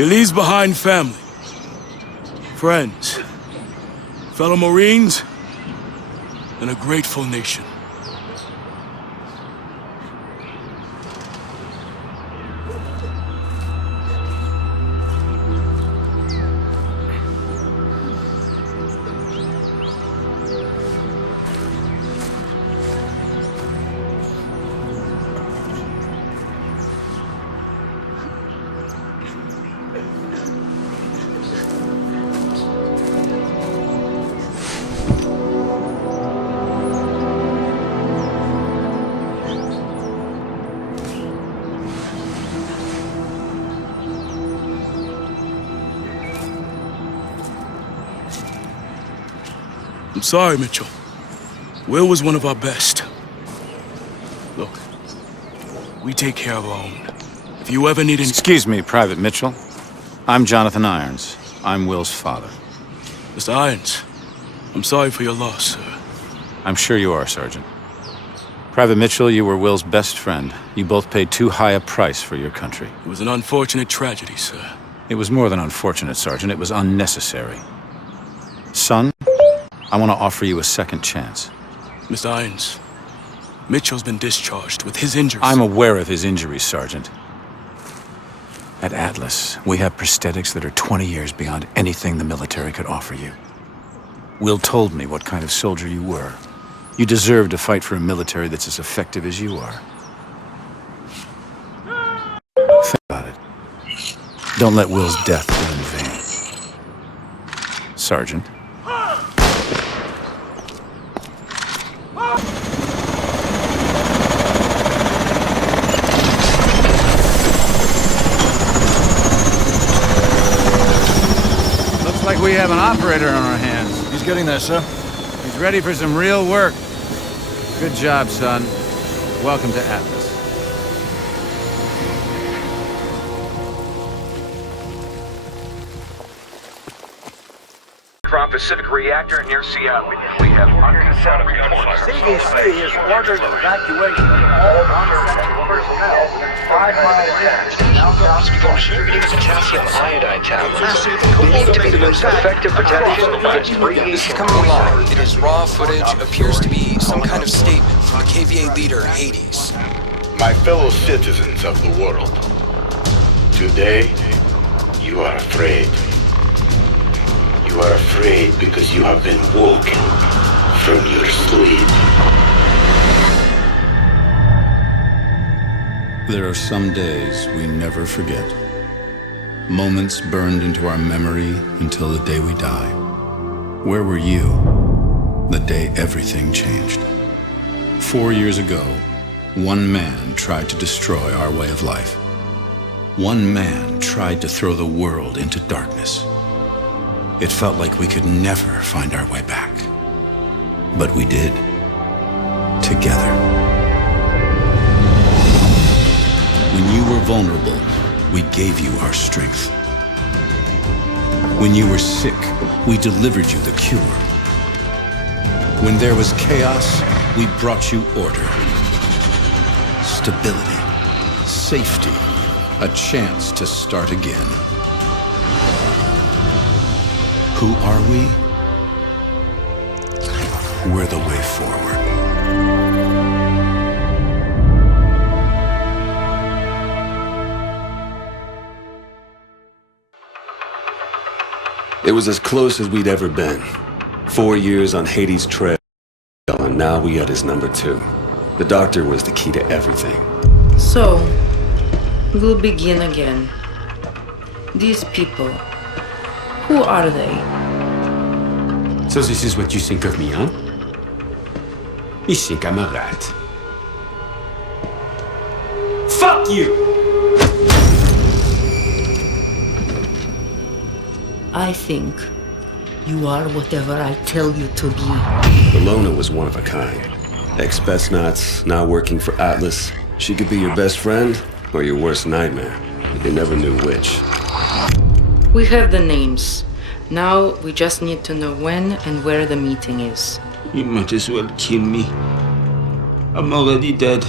He leaves behind family, friends, fellow Marines, and a grateful nation. I'm sorry, Mitchell. Will was one of our best. Look, we take care of our own. If you ever need any— Excuse me, Private Mitchell. I'm Jonathan Irons. I'm Will's father. Mr. Irons, I'm sorry for your loss, sir. I'm sure you are, Sergeant. Private Mitchell, you were Will's best friend. You both paid too high a price for your country. It was an unfortunate tragedy, sir. It was more than unfortunate, Sergeant. It was unnecessary. Son, I want to offer you a second chance. Mr. Irons, Mitchell's been discharged with his injuries. I'm aware of his injuries, Sergeant. At Atlas, we have prosthetics that are 20 years beyond anything the military could offer you. Will told me what kind of soldier you were. You deserve to fight for a military that's as effective as you are. Think about it. Don't let Will's death go in vain. Sergeant. Looks like we have an operator on our hands. He's getting there, sir. He's ready for some real work. Good job, son. Welcome to Atlas. From Pacific Reactor near Seattle. We have unconfirmed reports. CDC has ordered evacuation of all non-essential personnel within 5 mile range. Potassium iodide tablets believed to be the most effective protection against radiation. This is coming along. It is raw footage, appears to be some kind of statement from the KVA leader, Hades. My fellow citizens of the world, today you are afraid. You are afraid because you have been woken from your sleep. There are some days we never forget. Moments burned into our memory until the day we die. Where were you the day everything changed? 4 years ago, one man tried to destroy our way of life. One man tried to throw the world into darkness. It felt like we could never find our way back. But we did. Together. When you were vulnerable, we gave you our strength. When you were sick, we delivered you the cure. When there was chaos, we brought you order. Stability. Safety. A chance to start again. Who are we? We're the way forward. It was as close as we'd ever been. 4 years on Hades' trail, and now we had his number 2. The doctor was the key to everything. So, we'll begin again. These people, who are they? So this is what you think of me, huh? You think I'm a rat. Fuck you! I think you are whatever I tell you to be. Ilona was one of a kind. Ex-Spetsnaz, now working for Atlas. She could be your best friend or your worst nightmare. You never knew which. We have the names. Now we just need to know when and where the meeting is. You might as well kill me. I'm already dead.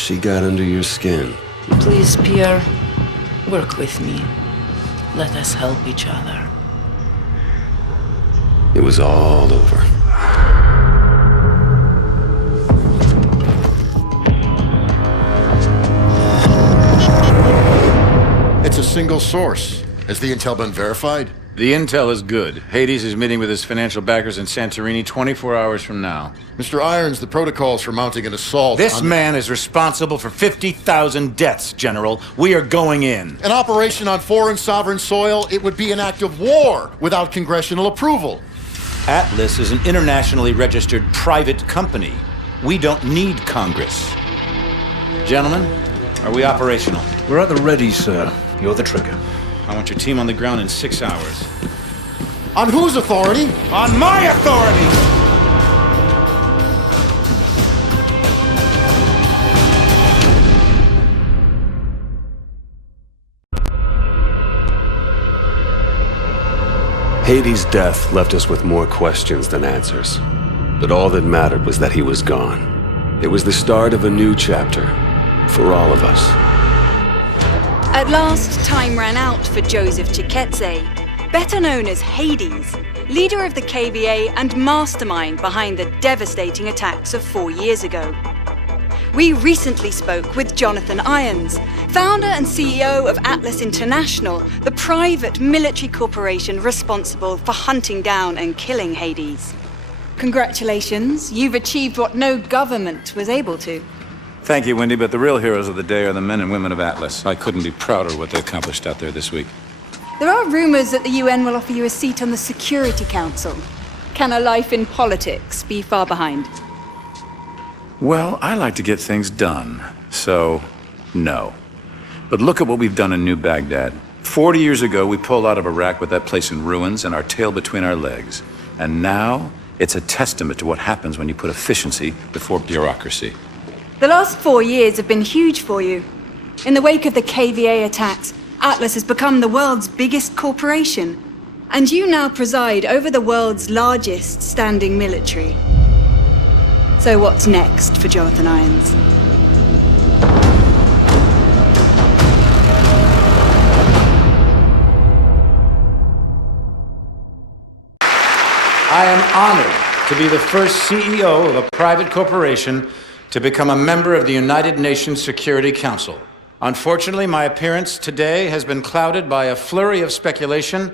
she got under your skin. Please, Pierre, work with me. Let us help each other. It was all over. It's a single source. Has the intel been verified? The intel is good. Hades is meeting with his financial backers in Santorini 24 hours from now. Mr. Irons, the protocols for mounting an assault... This man is responsible for 50,000 deaths, General. We are going in. An operation on foreign sovereign soil, it would be an act of war without congressional approval. Atlas is an internationally registered private company. We don't need Congress. Gentlemen, are we operational? We're at the ready, sir. You're the trigger. I want your team on the ground in 6 hours. On whose authority? On my authority! Hades' death left us with more questions than answers. But all that mattered was that he was gone. It was the start of a new chapter for all of us. At last, time ran out for Joseph Chiketze, better known as Hades, leader of the KVA and mastermind behind the devastating attacks of 4 years ago. We recently spoke with Jonathan Irons, founder and CEO of Atlas International, the private military corporation responsible for hunting down and killing Hades. Congratulations, you've achieved what no government was able to. Thank you, Wendy, but the real heroes of the day are the men and women of Atlas. I couldn't be prouder of what they accomplished out there this week. There are rumors that the UN will offer you a seat on the Security Council. Can a life in politics be far behind? Well, I like to get things done, so no. But look at what we've done in New Baghdad. 40 years ago, we pulled out of Iraq with that place in ruins and our tail between our legs. And now, it's a testament to what happens when you put efficiency before bureaucracy. The last 4 years have been huge for you. In the wake of the KVA attacks, Atlas has become the world's biggest corporation. And you now preside over the world's largest standing military. So what's next for Jonathan Irons? I am honored to be the first CEO of a private corporation to become a member of the United Nations Security Council. Unfortunately, my appearance today has been clouded by a flurry of speculation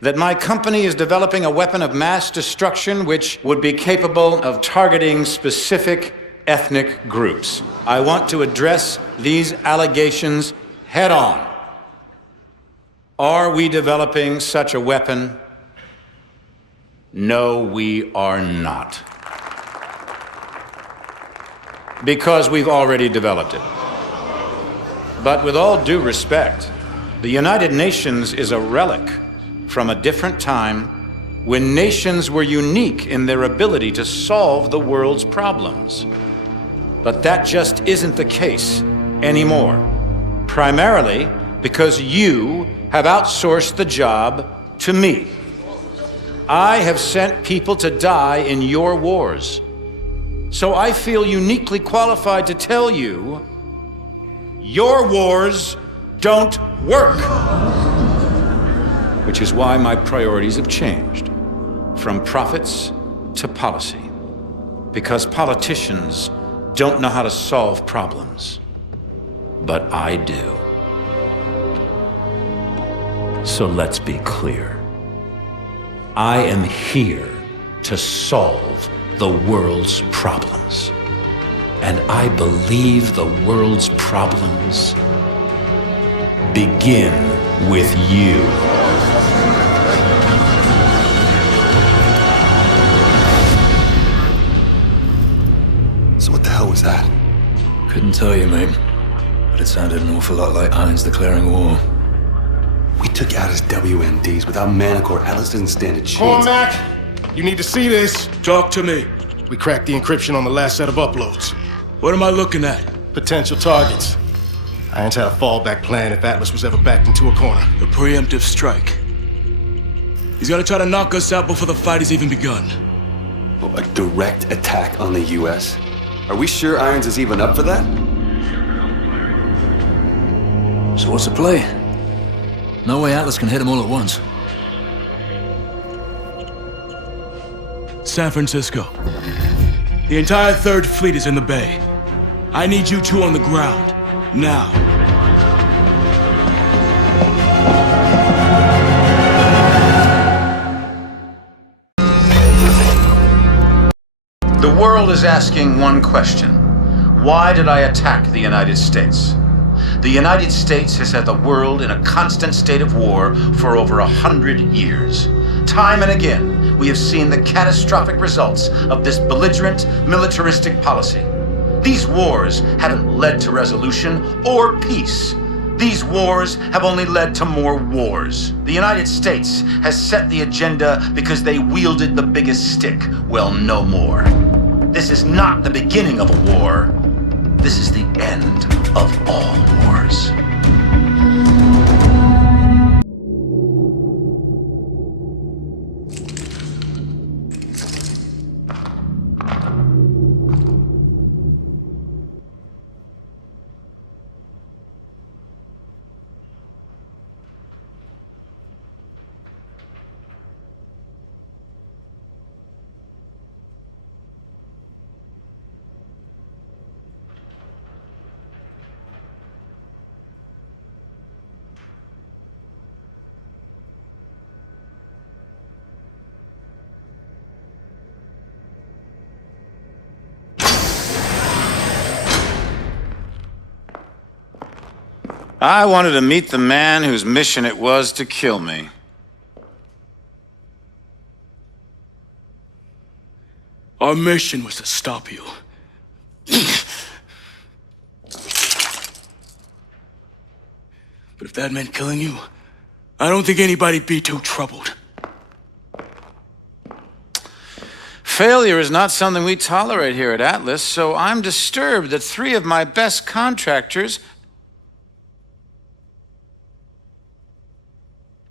that my company is developing a weapon of mass destruction which would be capable of targeting specific ethnic groups. I want to address these allegations head on. Are we developing such a weapon? No, we are not. Because we've already developed it. But with all due respect, the United Nations is a relic from a different time when nations were unique in their ability to solve the world's problems. But that just isn't the case anymore. Primarily because you have outsourced the job to me. I have sent people to die in your wars. So I feel uniquely qualified to tell you, your wars don't work. Which is why my priorities have changed, from profits to policy. Because politicians don't know how to solve problems, but I do. So let's be clear. I am here to solve the world's problems. And I believe the world's problems begin with you. So what the hell was that? Couldn't tell you, mate. But it sounded an awful lot like Irons declaring war. We took out his WMDs without Manticore. Atlas doesn't stand a chance. Come on, Mac. You need to see this. Talk to me. We cracked the encryption on the last set of uploads. What am I looking at? Potential targets. Irons had a fallback plan if Atlas was ever backed into a corner. The preemptive strike. He's gonna try to knock us out before the fight has even begun. A direct attack on the U.S.? Are we sure Irons is even up for that? So what's the play? No way Atlas can hit them all at once. San Francisco. The entire 3rd Fleet is in the bay. I need you two on the ground. Now. The world is asking one question. Why did I attack the United States? The United States has had the world in a constant state of war for over 100 years. Time and again, we have seen the catastrophic results of this belligerent, militaristic policy. These wars haven't led to resolution or peace. These wars have only led to more wars. The United States has set the agenda because they wielded the biggest stick. Well, no more. This is not the beginning of a war. This is the end of all wars. I wanted to meet the man whose mission it was to kill me. Our mission was to stop you. But if that meant killing you, I don't think anybody'd be too troubled. Failure is not something we tolerate here at Atlas, so I'm disturbed that 3 of my best contractors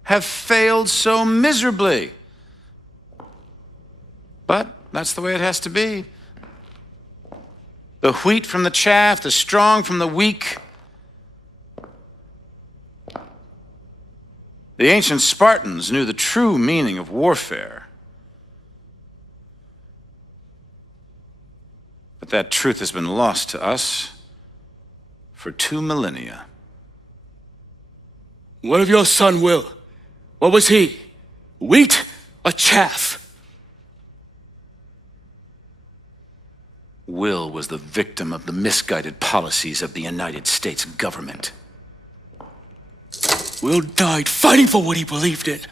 have failed so miserably. But that's the way it has to be. The wheat from the chaff, the strong from the weak. The ancient Spartans knew the true meaning of warfare. But that truth has been lost to us for 2 millennia. What of your son, Will? What was he? Wheat or chaff? Will was the victim of the misguided policies of the United States government. Will died fighting for what he believed in. Of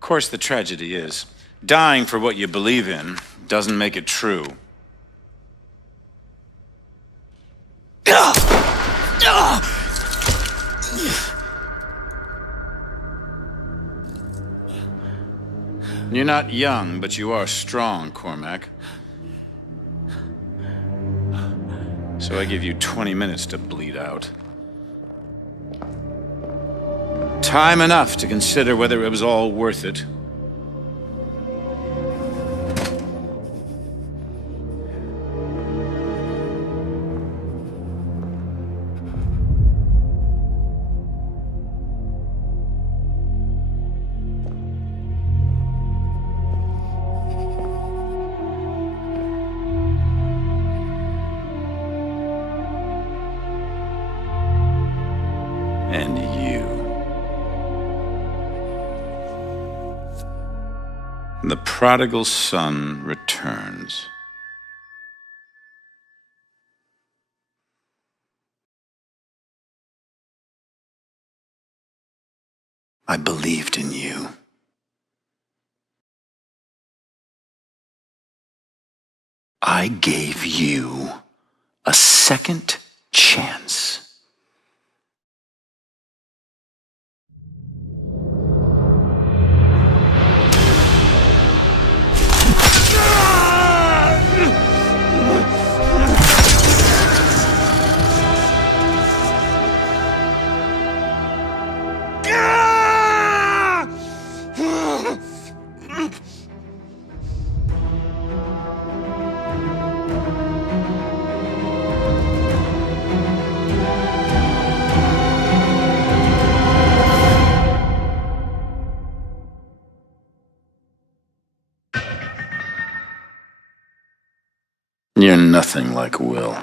course, the tragedy is, dying for what you believe in doesn't make it true. You're not young, but you are strong, Cormac. So I give you 20 minutes to bleed out. Time enough to consider whether it was all worth it. And you. The prodigal son returns. I believed in you. I gave you a second chance. You're nothing like Will.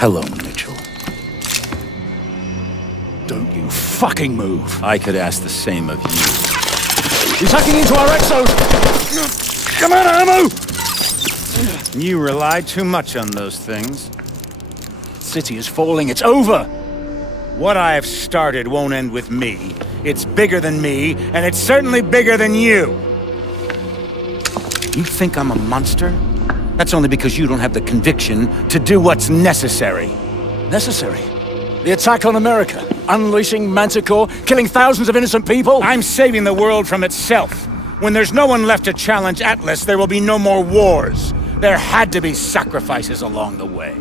Hello, Mitchell. Don't you fucking move. I could ask the same of you. He's hacking into our exos! Come on, ammo! You rely too much on those things. The city is falling, it's over! What I have started won't end with me. It's bigger than me, and it's certainly bigger than you! You think I'm a monster? That's only because you don't have the conviction to do what's necessary. Necessary? The attack on America, unleashing Manticore, killing thousands of innocent people? I'm saving the world from itself. When there's no one left to challenge Atlas, there will be no more wars. There had to be sacrifices along the way.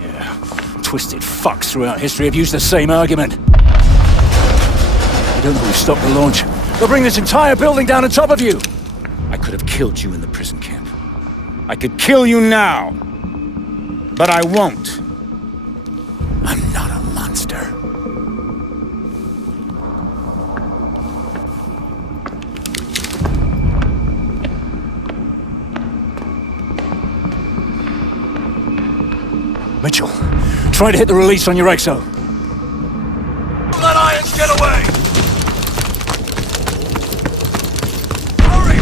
Yeah, twisted fucks throughout history have used the same argument. You don't know who stopped the launch. They'll bring this entire building down on top of you. I could have killed you in the prison camp. I could kill you now, but I won't. I'm not a monster. Mitchell, try to hit the release on your exo. Don't let Irons get away! Hurry!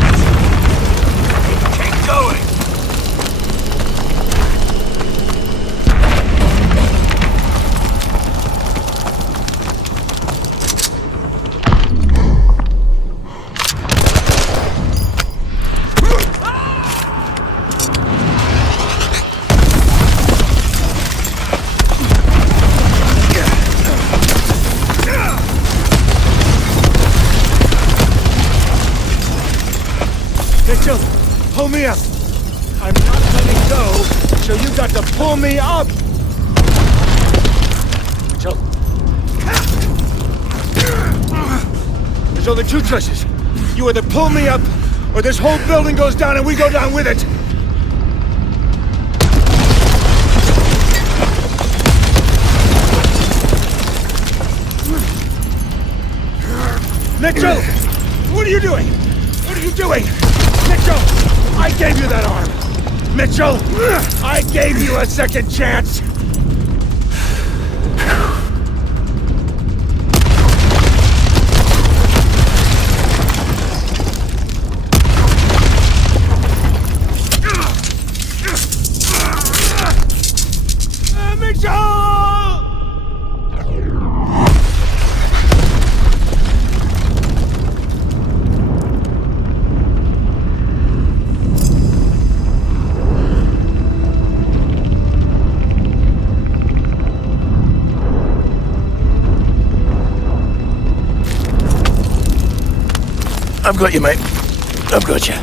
Keep going! Mitchell, pull me up. I'm not letting go, so you got to pull me up. Mitchell. There's only two choices. You either pull me up, or this whole building goes down and we go down with it. Mitchell! What are you doing? What are you doing? Mitchell! I gave you that arm! Mitchell! I gave you a second chance! Mitchell! I've got you, mate. I've got you.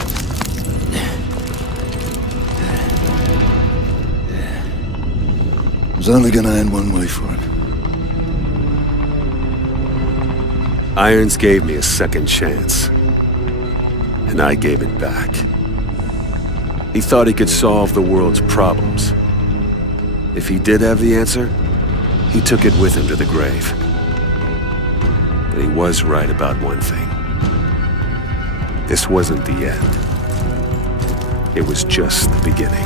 It was only gonna end one way for it. Irons gave me a second chance, and I gave it back. He thought he could solve the world's problems. If he did have the answer, he took it with him to the grave. But he was right about one thing. This wasn't the end. It was just the beginning.